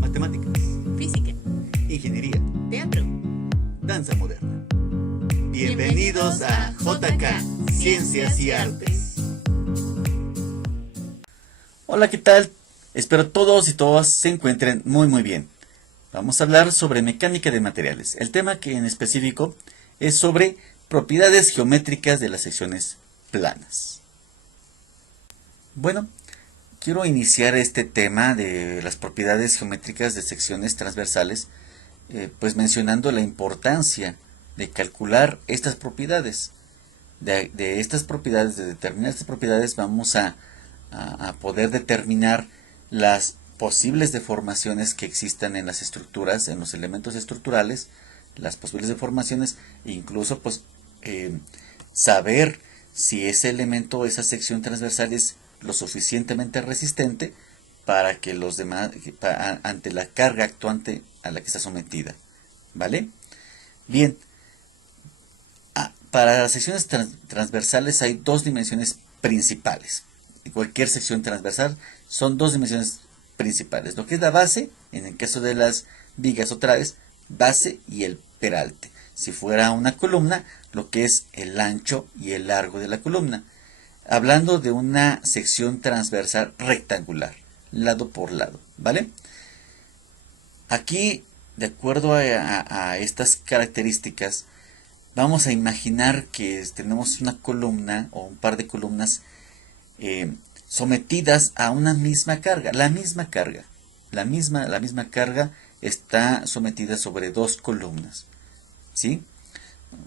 Matemáticas, Física, ingeniería, teatro. danza moderna. Bienvenidos a JK, Ciencias y Artes. Hola, ¿qué tal? Espero todos y todas se encuentren muy bien. Vamos a hablar sobre mecánica de materiales. El tema que en específico es sobre propiedades geométricas de las secciones planas. Bueno, quiero iniciar este tema de las propiedades geométricas de secciones transversales, pues mencionando la importancia de calcular estas propiedades. De estas propiedades, de determinar estas propiedades, vamos a poder determinar las posibles deformaciones que existan en las estructuras, en los elementos estructurales, las posibles deformaciones, e incluso pues saber si ese elemento o esa sección transversal es lo suficientemente resistente para que los demás, ante la carga actuante a la que está sometida. ¿Vale? Bien, para las secciones transversales hay dos dimensiones principales. En cualquier sección transversal son dos dimensiones principales. Lo que es la base, en el caso de las vigas otra vez, base y el peralte. Si fuera una columna, lo que es el ancho y el largo de la columna. Hablando de una sección transversal rectangular, lado por lado, ¿vale? Aquí, de acuerdo a estas características, vamos a imaginar que tenemos una columna o un par de columnas sometidas a una misma carga, la misma carga está sometida sobre dos columnas, ¿sí?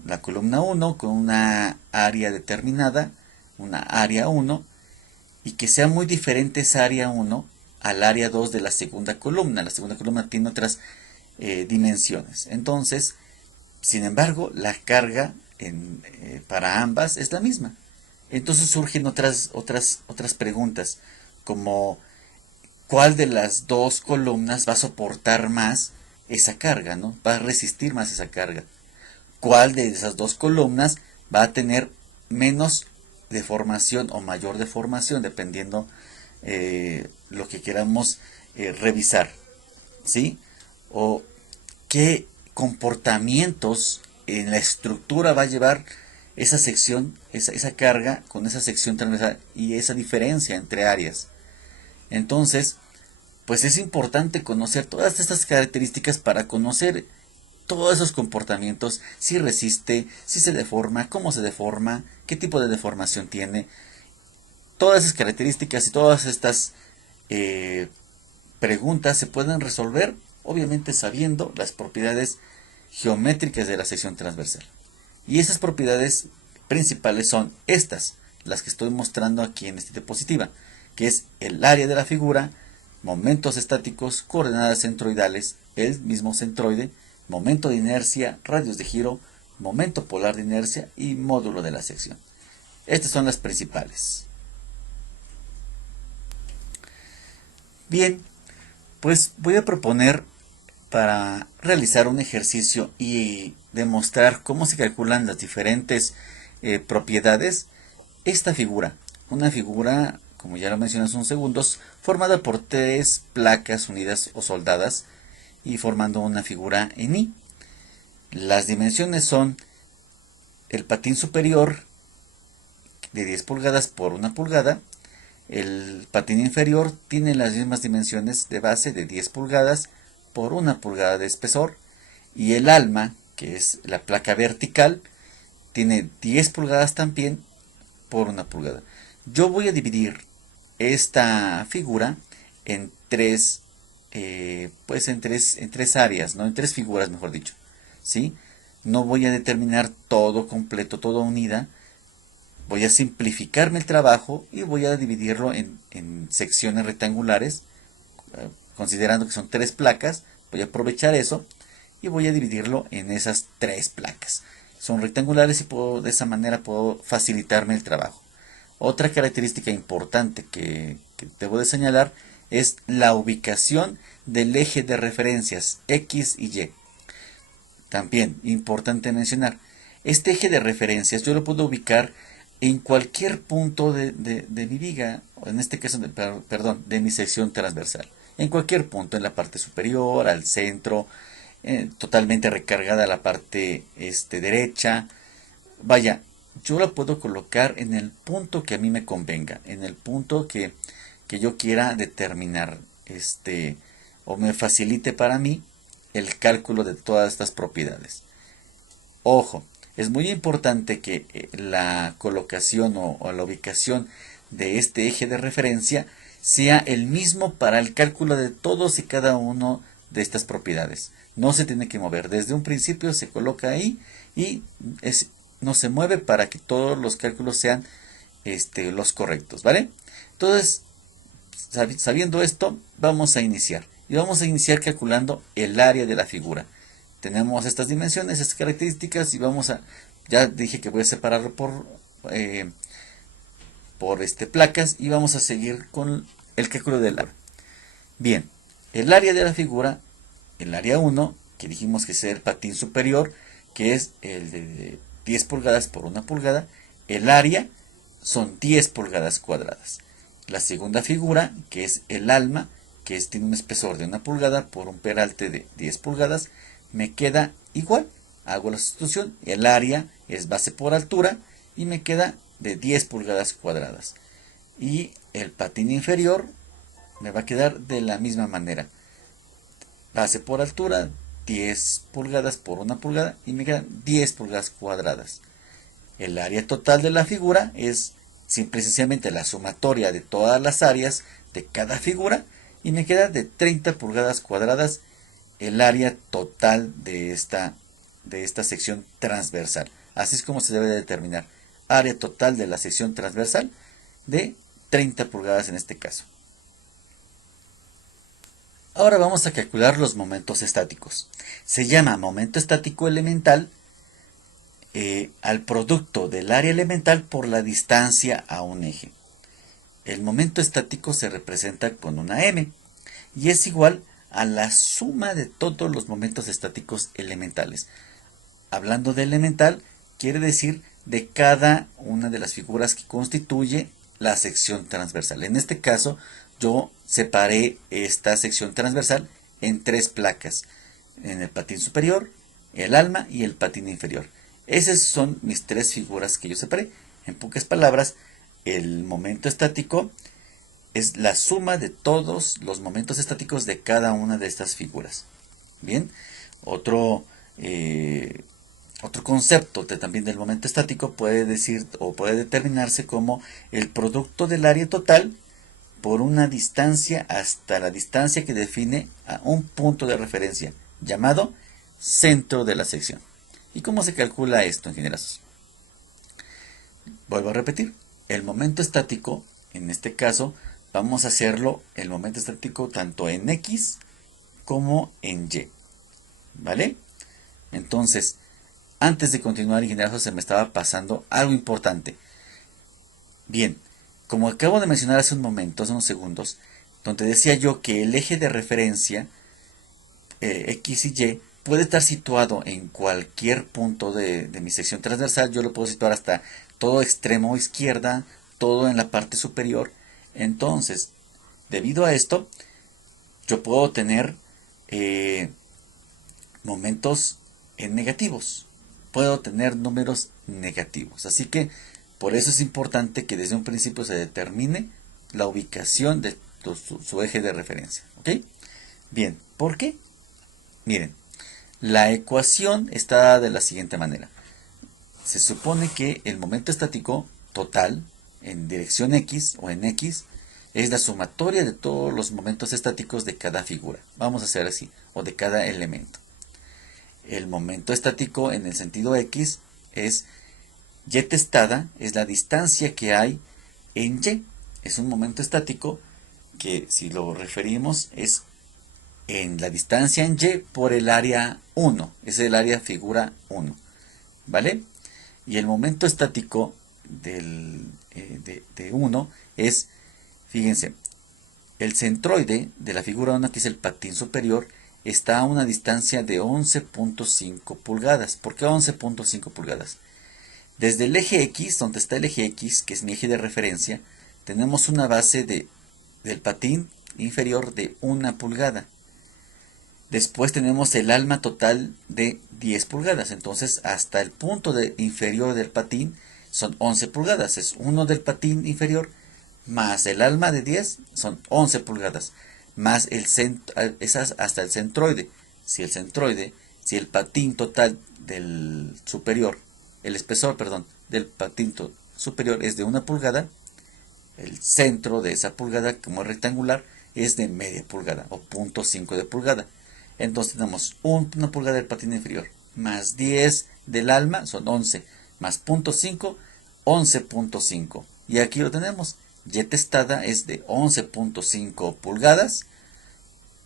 La columna 1 con una área determinada, una área 1, y que sea muy diferente esa área 1 al área 2 de la segunda columna. La segunda columna tiene otras dimensiones. Entonces, sin embargo, la carga para ambas es la misma. Entonces surgen otras preguntas, como ¿cuál de las dos columnas va a soportar más esa carga, ¿no? Va a resistir más esa carga. ¿Cuál de esas dos columnas va a tener menos deformación o mayor deformación, dependiendo lo que queramos revisar, ¿sí? O qué comportamientos en la estructura va a llevar esa sección, esa carga con esa sección transversal y esa diferencia entre áreas. Entonces, pues es importante conocer todas estas características para conocer todos esos comportamientos, si resiste, si se deforma, cómo se deforma, qué tipo de deformación tiene. Todas esas características y todas estas preguntas se pueden resolver, obviamente sabiendo las propiedades geométricas de la sección transversal. Y esas propiedades principales son estas, las que estoy mostrando aquí en esta diapositiva, que es el área de la figura, momentos estáticos, coordenadas centroidales, el mismo centroide, momento de inercia, radios de giro, momento polar de inercia y módulo de la sección. Estas son las principales. Bien, pues voy a proponer para realizar un ejercicio y demostrar cómo se calculan las diferentes propiedades, esta figura. Una figura, como ya lo mencioné hace unos segundos, formada por tres placas unidas o soldadas y formando una figura en I. Las dimensiones son el patín superior de 10 pulgadas por 1 pulgada. El patín inferior tiene las mismas dimensiones de base de 10 pulgadas por 1 pulgada de espesor. Y el alma, que es la placa vertical, tiene 10 pulgadas también por 1 pulgada. Yo voy a dividir esta figura en tres áreas, ¿no? En tres figuras, mejor dicho, ¿sí? No voy a determinar todo completo, toda unida. Voy a simplificarme el trabajo y voy a dividirlo en secciones rectangulares, considerando que son tres placas. Voy a aprovechar eso y voy a dividirlo en esas tres placas. Son rectangulares y de esa manera puedo facilitarme el trabajo. Otra característica importante que debo de señalar es la ubicación del eje de referencias X y Y. También importante mencionar, este eje de referencias yo lo puedo ubicar en cualquier punto de mi viga, o en este caso, perdón, de mi sección transversal. En cualquier punto, en la parte superior, al centro, totalmente recargada la parte derecha. Vaya, yo la puedo colocar en el punto que a mí me convenga, en el punto que yo quiera determinar, o me facilite para mí el cálculo de todas estas propiedades. Ojo, es muy importante que la colocación o la ubicación de este eje de referencia sea el mismo para el cálculo de todos y cada uno de estas propiedades. No se tiene que mover. Desde un principio se coloca ahí y no se mueve para que todos los cálculos sean los correctos, ¿vale? Entonces, sabiendo esto, vamos a iniciar. Y vamos a iniciar calculando el área de la figura. Tenemos estas dimensiones, estas características y vamos a... Ya dije que voy a separarlo por placas y vamos a seguir con el cálculo del área. Bien, el área de la figura, el área 1, que dijimos que es el patín superior, que es el de 10 pulgadas por 1 pulgada, el área son 10 pulgadas cuadradas. La segunda figura, que es el alma, que tiene un espesor de 1 pulgada por un peralte de 10 pulgadas, me queda igual. Hago la sustitución, el área es base por altura y me queda de 10 pulgadas cuadradas. Y el patín inferior me va a quedar de la misma manera. Base por altura, 10 pulgadas por 1 pulgada y me quedan 10 pulgadas cuadradas. El área total de la figura es simple y sencillamente la sumatoria de todas las áreas de cada figura y me queda de 30 pulgadas cuadradas el área total de esta sección transversal. Así es como se debe de determinar. Área total de la sección transversal de 30 pulgadas en este caso. Ahora vamos a calcular los momentos estáticos. Se llama momento estático elemental al producto del área elemental por la distancia a un eje. El momento estático se representa con una m y es igual a la suma de todos los momentos estáticos elementales. Hablando de elemental, quiere decir de cada una de las figuras que constituye la sección transversal. En este caso, yo separé esta sección transversal en 3 placas, en el patín superior, el alma y el patín inferior. Esas son mis 3 figuras que yo separé. En pocas palabras, el momento estático es la suma de todos los momentos estáticos de cada una de estas figuras. Bien, otro concepto también del momento estático puede decir o puede determinarse como el producto del área total por una distancia hasta la distancia que define a un punto de referencia llamado centro de la sección. ¿Y cómo se calcula esto, ingenieros? Vuelvo a repetir, el momento estático, en este caso, vamos a hacerlo el momento estático tanto en X como en Y. ¿Vale? Entonces, antes de continuar, ingenieros, se me estaba pasando algo importante. Bien, como acabo de mencionar hace un momento, hace unos segundos, donde decía yo que el eje de referencia X y Y puede estar situado en cualquier punto de mi sección transversal. Yo lo puedo situar hasta todo extremo izquierda, todo en la parte superior. Entonces, debido a esto, yo puedo tener momentos negativos. Puedo tener números negativos. Así que por eso es importante que desde un principio se determine la ubicación de su eje de referencia. ¿Ok? Bien, ¿por qué? Miren, la ecuación está dada de la siguiente manera. Se supone que el momento estático total en dirección X o en X es la sumatoria de todos los momentos estáticos de cada figura. Vamos a hacer así, o de cada elemento. El momento estático en el sentido X es Y testada, es la distancia que hay en Y. Es un momento estático que, si lo referimos, es en la distancia en Y por el área 1. Es el área figura 1. ¿Vale? Y el momento estático de 1 es, fíjense, el centroide de la figura 1, que es el patín superior, está a una distancia de 11.5 pulgadas. ¿Por qué 11.5 pulgadas? Desde el eje X, donde está el eje X, que es mi eje de referencia, tenemos una base del patín inferior de 1 pulgada. Después tenemos el alma total de 10 pulgadas. Entonces, hasta el punto inferior del patín son 11 pulgadas. Es uno del patín inferior más el alma de 10 son 11 pulgadas. Más esas hasta el centroide. Si el patín total del superior, el espesor, perdón, del patín superior es de 1 pulgada, el centro de esa pulgada, como es rectangular, es de media pulgada o 0.5 de pulgada. Entonces tenemos 1 pulgada del patín inferior más 10 del alma, son 11, más 0.5, 11.5. Y aquí lo tenemos. Y testada es de 11.5 pulgadas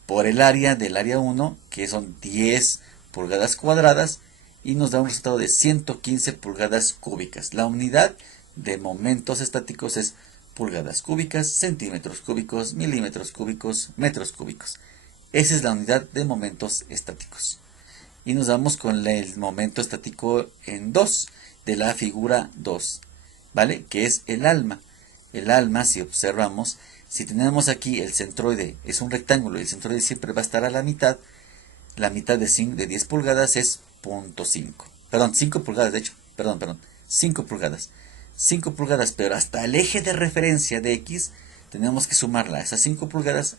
por el área del área 1, que son 10 pulgadas cuadradas, y nos da un resultado de 115 pulgadas cúbicas. La unidad de momentos estáticos es pulgadas cúbicas, centímetros cúbicos, milímetros cúbicos, metros cúbicos. Esa es la unidad de momentos estáticos. Y nos vamos con el momento estático en 2, de la figura 2, ¿vale? Que es el alma. El alma, si observamos, si tenemos aquí el centroide, es un rectángulo y el centroide siempre va a estar a la mitad de 10 pulgadas es 0.5. Perdón, 5 pulgadas, de hecho, perdón, 5 pulgadas. 5 pulgadas, pero hasta el eje de referencia de X tenemos que sumarla. Esas 5 pulgadas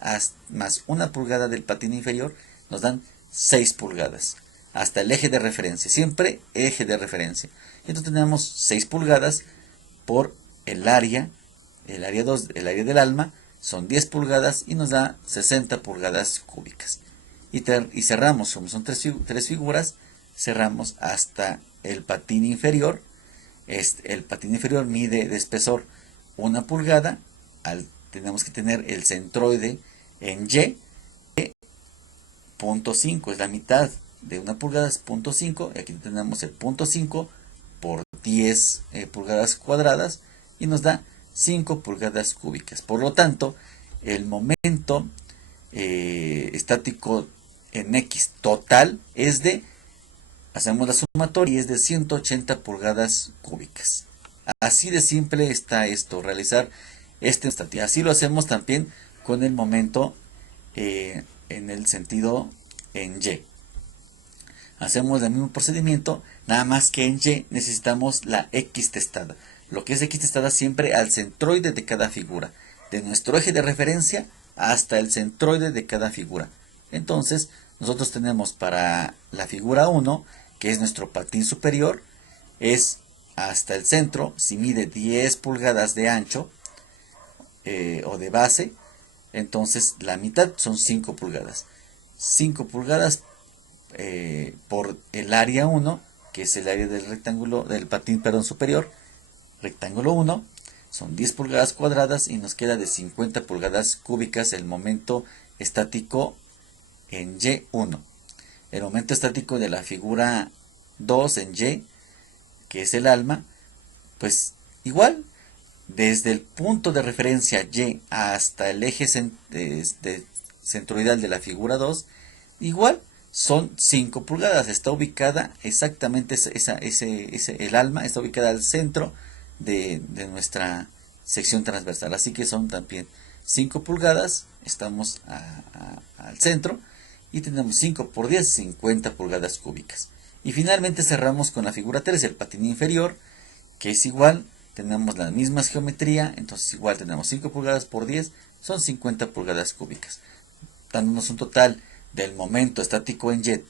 más 1 pulgada del patín inferior nos dan 6 pulgadas. Hasta el eje de referencia, siempre eje de referencia. Entonces tenemos 6 pulgadas por el área 2, el área del alma, son 10 pulgadas y nos da 60 pulgadas cúbicas. Y cerramos, como son tres figuras, cerramos hasta el patín inferior. El patín inferior mide de espesor 1 pulgada. Tenemos que tener el centroide en Y, 0.5 es la mitad de 1 pulgada, es 0.5. Y aquí tenemos el 0.5 por 10 pulgadas cuadradas y nos da 5 pulgadas cúbicas. Por lo tanto, el momento estático en X total es hacemos la sumatoria y es de 180 pulgadas cúbicas. Así de simple está esto, realizar este estático. Así lo hacemos también con el momento en el sentido en Y. Hacemos el mismo procedimiento, nada más que en Y necesitamos la X testada. Lo que es X testada siempre al centroide de cada figura, de nuestro eje de referencia hasta el centroide de cada figura. Entonces, nosotros tenemos para la figura 1, que es nuestro patín superior, es hasta el centro, si mide 10 pulgadas de ancho o de base, entonces la mitad son 5 pulgadas. 5 pulgadas por el área 1, que es el área del rectángulo, del patín, perdón, superior, rectángulo 1, son 10 pulgadas cuadradas y nos queda de 50 pulgadas cúbicas el momento estático en Y1. El momento estático de la figura 2 en Y, que es el alma, pues igual, desde el punto de referencia Y hasta el eje centroidal de la figura 2, igual son 5 pulgadas. Está ubicada exactamente, el alma está ubicada al centro de nuestra sección transversal. Así que son también 5 pulgadas, estamos al centro y tenemos 5 por 10, 50 pulgadas cúbicas. Y finalmente cerramos con la figura 3, el patín inferior, que es igual, tenemos la misma geometría, entonces igual tenemos 5 pulgadas por 10, son 50 pulgadas cúbicas, dándonos un total del momento estático en Y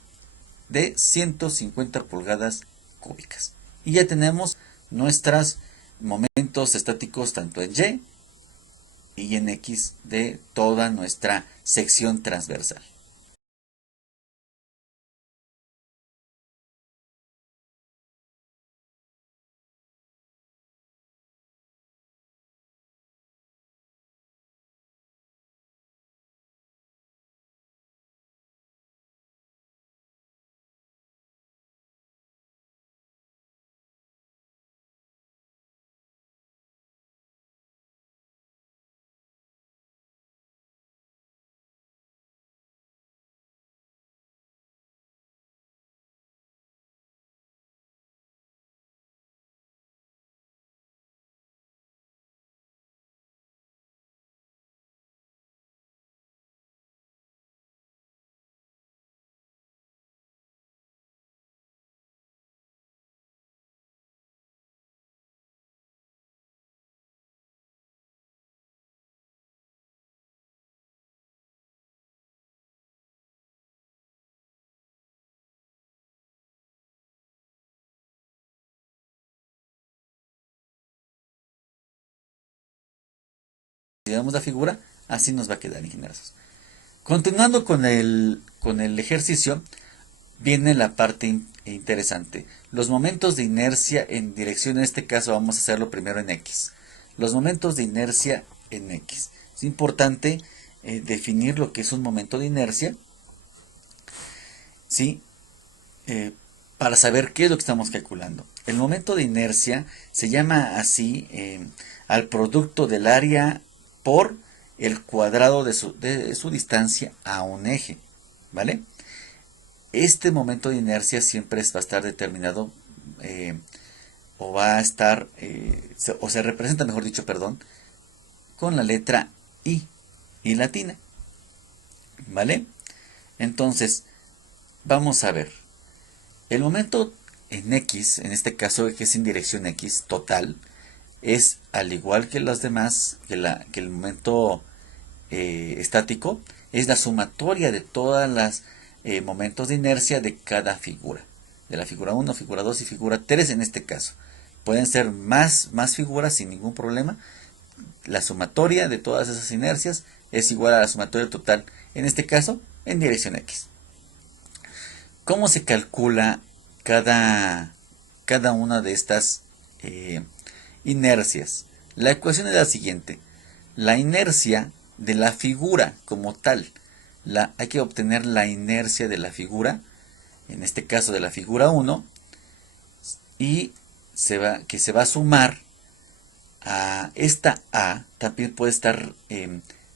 de 150 pulgadas cúbicas. Y ya tenemos nuestros momentos estáticos tanto en Y en X de toda nuestra sección transversal. llevamos la figura, así nos va a quedar, ingenieros. Continuando con el ejercicio, viene la parte interesante. Los momentos de inercia en dirección, en este caso vamos a hacerlo primero en X. Los momentos de inercia en X. Es importante definir lo que es un momento de inercia, ¿sí? Para saber qué es lo que estamos calculando. El momento de inercia se llama así al producto del área por el cuadrado de su distancia a un eje, ¿vale? Este momento de inercia siempre va a estar determinado o va a estar, o se representa, mejor dicho, perdón, con la letra I latina, ¿vale? Entonces, vamos a ver. El momento en X, en este caso que es en dirección X, total, es al igual que los demás, que el momento estático, es la sumatoria de todas las momentos de inercia de cada figura. De la figura 1, figura 2 y figura 3 en este caso. Pueden ser más figuras sin ningún problema. La sumatoria de todas esas inercias es igual a la sumatoria total, en este caso, en dirección X. ¿Cómo se calcula cada una de estas inercias? La ecuación es la siguiente. La inercia de la figura como tal, hay que obtener la inercia de la figura, en este caso de la figura 1, y que se va a sumar a esta A, también puede estar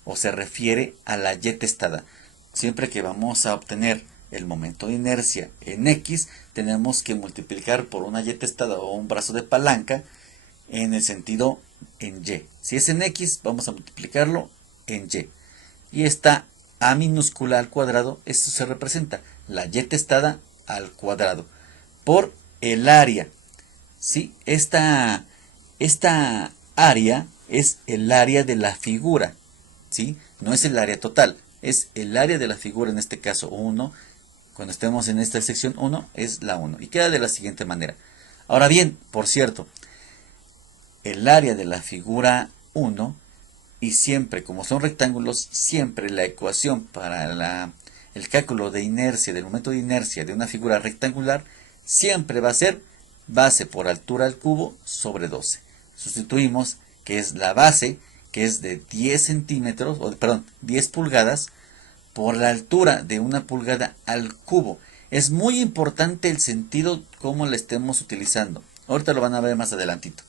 o se refiere a la Y testada. Siempre que vamos a obtener el momento de inercia en X, tenemos que multiplicar por una Y testada o un brazo de palanca en el sentido en Y. Si es en X, vamos a multiplicarlo en Y. Y esta A minúscula al cuadrado, esto se representa la Y testada al cuadrado por el área. ¿Sí? Esta área es el área de la figura, ¿sí? No es el área total, es el área de la figura, en este caso 1. Cuando estemos en esta sección 1 es la 1 y queda de la siguiente manera. Ahora bien, por cierto, el área de la figura 1, y siempre, como son rectángulos, siempre la ecuación para el cálculo de inercia, del momento de inercia de una figura rectangular, siempre va a ser base por altura al cubo sobre 12. Sustituimos que es la base, que es de 10 centímetros, o perdón, 10 pulgadas, por la altura de 1 pulgada al cubo. Es muy importante el sentido como la estemos utilizando. Ahorita lo van a ver más adelantito.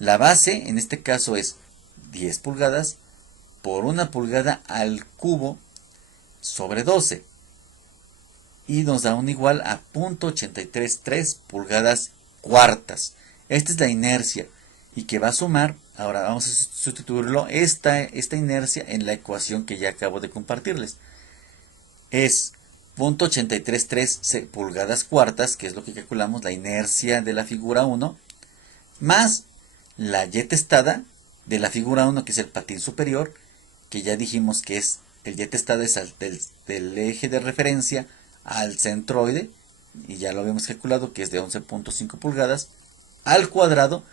La base, en este caso, es 10 pulgadas por 1 pulgada al cubo sobre 12. Y nos da un igual a 0.833 pulgadas cuartas. Esta es la inercia. Y que va a sumar, ahora vamos a sustituirlo, esta inercia en la ecuación que ya acabo de compartirles. Es 0.833 pulgadas cuartas, que es lo que calculamos, la inercia de la figura 1, más la Y testada de la figura 1, que es el patín superior, que ya dijimos que es el Y testada es del eje de referencia al centroide, y ya lo habíamos calculado que es de 11.5 pulgadas, al cuadrado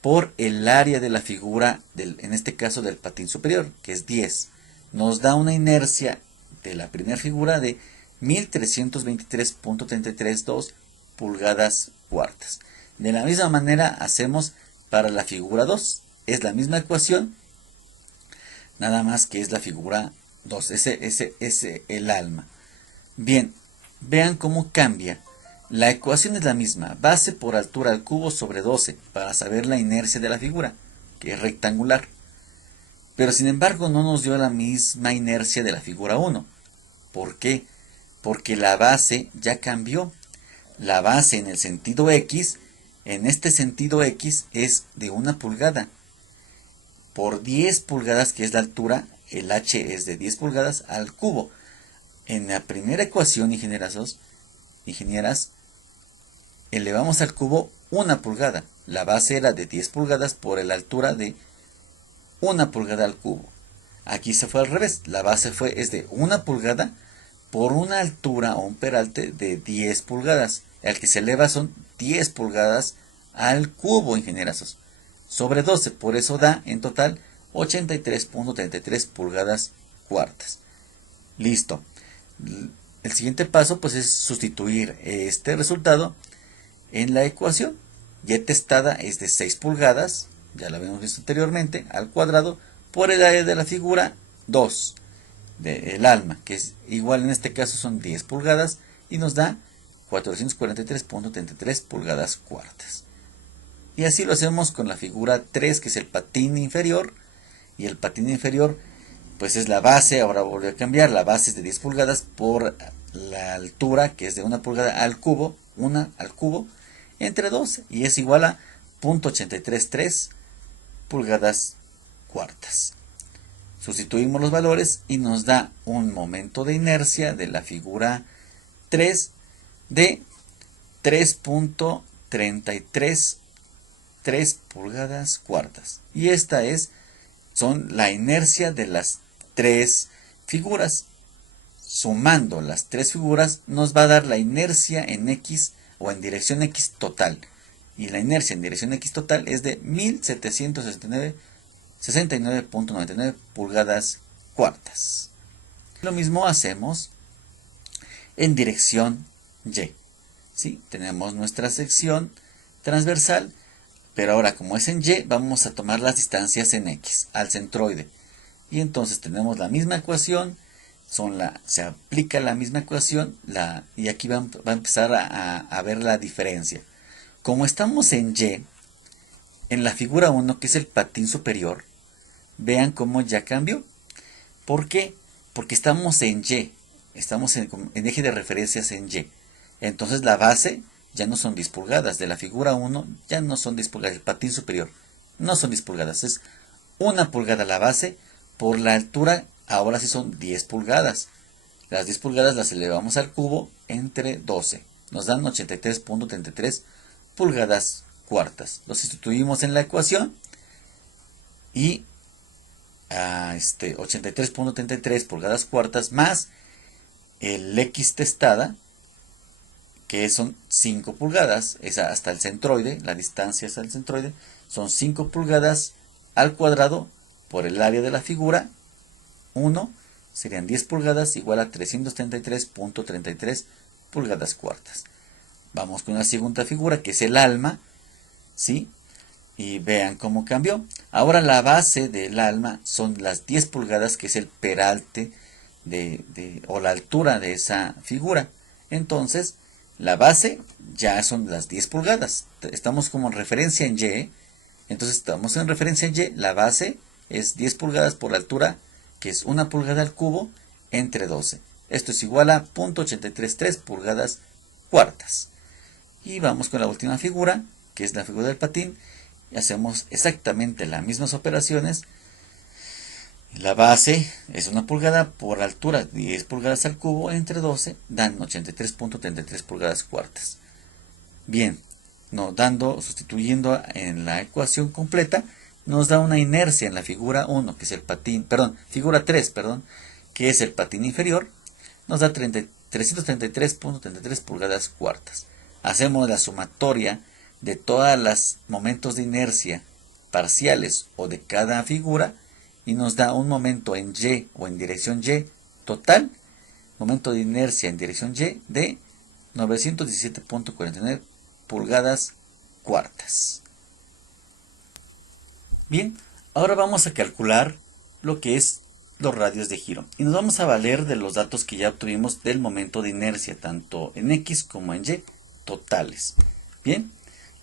por el área de la figura, en este caso del patín superior, que es 10. Nos da una inercia de la primera figura de 1323.332 pulgadas cuartas. De la misma manera hacemos para la figura 2. Es la misma ecuación, nada más que es la figura 2. Ese es el alma. Bien, vean cómo cambia. La ecuación es la misma, base por altura al cubo sobre 12, para saber la inercia de la figura, que es rectangular. Pero sin embargo no nos dio la misma inercia de la figura 1. ¿Por qué? Porque la base ya cambió. La base en el sentido X, en este sentido X, es de 1 pulgada. Por 10 pulgadas, que es la altura, el H es de 10 pulgadas al cubo. En la primera ecuación, ingenieras, elevamos al cubo 1 pulgada. La base era de 10 pulgadas por la altura de 1 pulgada al cubo. Aquí se fue al revés. La base es de 1 pulgada por una altura o un peralte de 10 pulgadas. El que se eleva son 10 pulgadas al cubo, ingenierazos. Sobre 12. Por eso da en total 83.33 pulgadas cuartas. Listo. El siguiente paso pues es sustituir este resultado en la ecuación. Y testada es de 6 pulgadas, ya la habíamos visto anteriormente, al cuadrado por el área de la figura 2 del alma, que es igual, en este caso son 10 pulgadas y nos da 443.33 pulgadas cuartas. Y así lo hacemos con la figura 3, que es el patín inferior. Y el patín inferior pues es la base, ahora voy a cambiar, la base es de 10 pulgadas por la altura, que es de 1 pulgada al cubo, 1 al cubo, entre 2, y es igual a 0.833 pulgadas cuartas. Sustituimos los valores y nos da un momento de inercia de la figura 3 de 3.333 pulgadas cuartas. Y esta son la inercia de las 3 figuras. Sumando las 3 figuras nos va a dar la inercia en X o en dirección X total. Y la inercia en dirección X total es de 1769.99 pulgadas cuartas. Lo mismo hacemos en dirección Y. ¿Sí? Tenemos nuestra sección transversal, pero ahora como es en Y, vamos a tomar las distancias en X, al centroide. Y entonces tenemos la misma ecuación, se aplica la misma ecuación, y aquí va a empezar a ver la diferencia. Como estamos en Y, en la figura 1, que es el patín superior, vean cómo ya cambió. ¿Por qué? Porque estamos en Y, estamos en eje de referencias en Y. Entonces la base ya no son 10 pulgadas, de la figura 1 ya no son 10 pulgadas, el patín superior no son 10 pulgadas, es 1 pulgada la base, por la altura ahora sí son 10 pulgadas. Las 10 pulgadas las elevamos al cubo entre 12, nos dan 83.33 pulgadas cuartas. Lo sustituimos en la ecuación y 83.33 pulgadas cuartas más el X testada, que son 5 pulgadas, es hasta el centroide, la distancia hasta el centroide, son 5 pulgadas al cuadrado por el área de la figura 1, serían 10 pulgadas igual a 333.33 pulgadas cuartas. Vamos con la segunda figura, que es el alma, ¿sí? Y vean cómo cambió. Ahora la base del alma son las 10 pulgadas, que es el peralte o la altura de esa figura. Entonces, la base ya son las 10 pulgadas. Estamos como en referencia en Y. Entonces, estamos en referencia en Y. La base es 10 pulgadas por la altura, que es 1 pulgada al cubo, entre 12. Esto es igual a 0.833 pulgadas cuartas. Y vamos con la última figura, que es la figura del patín. Y hacemos exactamente las mismas operaciones. La base es 1 pulgada por altura, 10 pulgadas al cubo, entre 12, dan 83.33 pulgadas cuartas. Bien, sustituyendo en la ecuación completa, nos da una inercia en la figura 1, que es el patín, figura 3, que es el patín inferior, nos da 333.33 pulgadas cuartas. Hacemos la sumatoria de todos los momentos de inercia parciales o de cada figura y nos da un momento en Y o en dirección Y total, momento de inercia en dirección Y de 917.49 pulgadas cuartas. Bien, ahora vamos a calcular lo que es los radios de giro. Y nos vamos a valer de los datos que ya obtuvimos del momento de inercia, tanto en X como en Y, totales. Bien,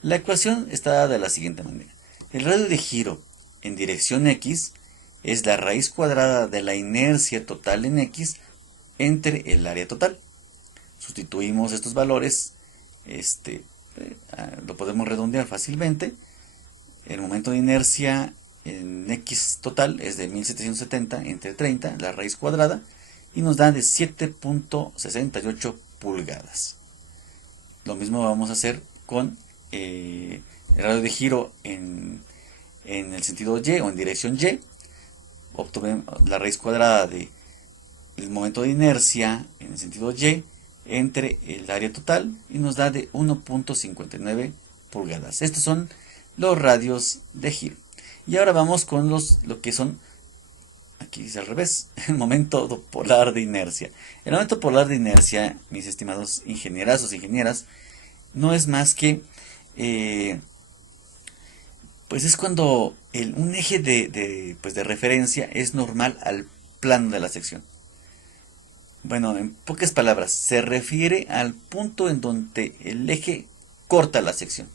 la ecuación está dada de la siguiente manera. El radio de giro en dirección X es la raíz cuadrada de la inercia total en X entre el área total. Sustituimos estos valores, lo podemos redondear fácilmente. El momento de inercia en X total es de 1770 entre 30, la raíz cuadrada, y nos da de 7.68 pulgadas. Lo mismo vamos a hacer con el radio de giro en el sentido Y o en dirección Y. Obtuvimos la raíz cuadrada del momento de inercia en el sentido Y entre el área total y nos da de 1.59 pulgadas. Estos son los radios de giro. Y ahora vamos con lo que son, aquí dice al revés, el momento polar de inercia. El momento polar de inercia, mis estimados ingenierazos e ingenieras, no es más que, pues es cuando un eje de referencia es normal al plano de la sección. Bueno, en pocas palabras, se refiere al punto en donde el eje corta la sección.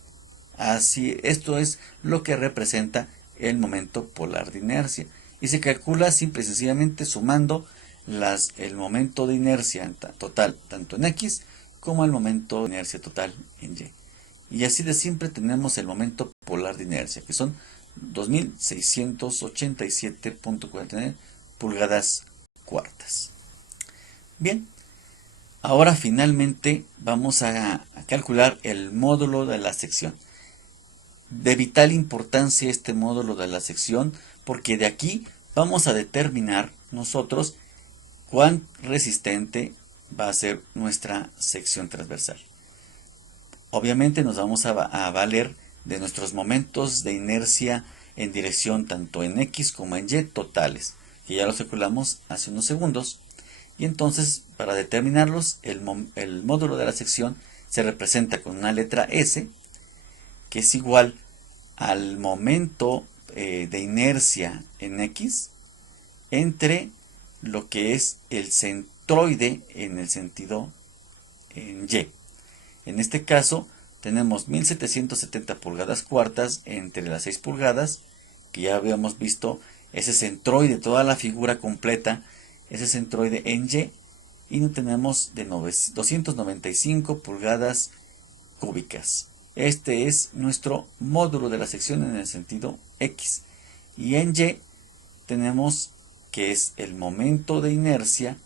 Así, esto es lo que representa el momento polar de inercia. Y se calcula simple y sencillamente sumando el momento de inercia total tanto en X como el momento de inercia total en Y. Y así de simple tenemos el momento polar de inercia, que son 2687.49 pulgadas cuartas. Bien, ahora finalmente vamos a calcular el módulo de la sección. De vital importancia este módulo de la sección, porque de aquí vamos a determinar nosotros cuán resistente va a ser nuestra sección transversal. Obviamente nos vamos a valer de nuestros momentos de inercia en dirección tanto en X como en Y totales, que ya los calculamos hace unos segundos. Y entonces, para determinarlos, el módulo de la sección se representa con una letra S, que es igual al momento de inercia en X entre lo que es el centroide en el sentido en Y. En este caso, tenemos 1770 pulgadas cuartas entre las 6 pulgadas, que ya habíamos visto ese centroide, toda la figura completa, ese centroide en Y, y tenemos de 295 pulgadas cúbicas. Este es nuestro módulo de la sección en el sentido X. Y en Y tenemos que es el momento de inercia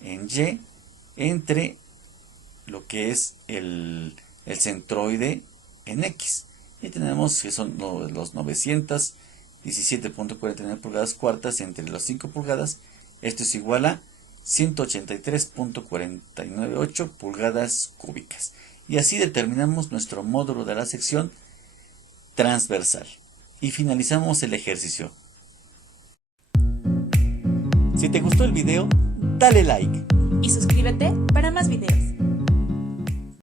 en Y entre lo que es el centroide en X. Y tenemos que son los 917.49 pulgadas cuartas entre las 5 pulgadas. Esto es igual a 183.498 pulgadas cúbicas. Y así determinamos nuestro módulo de la sección transversal. Y finalizamos el ejercicio. Si te gustó el video, dale like. Y suscríbete para más videos.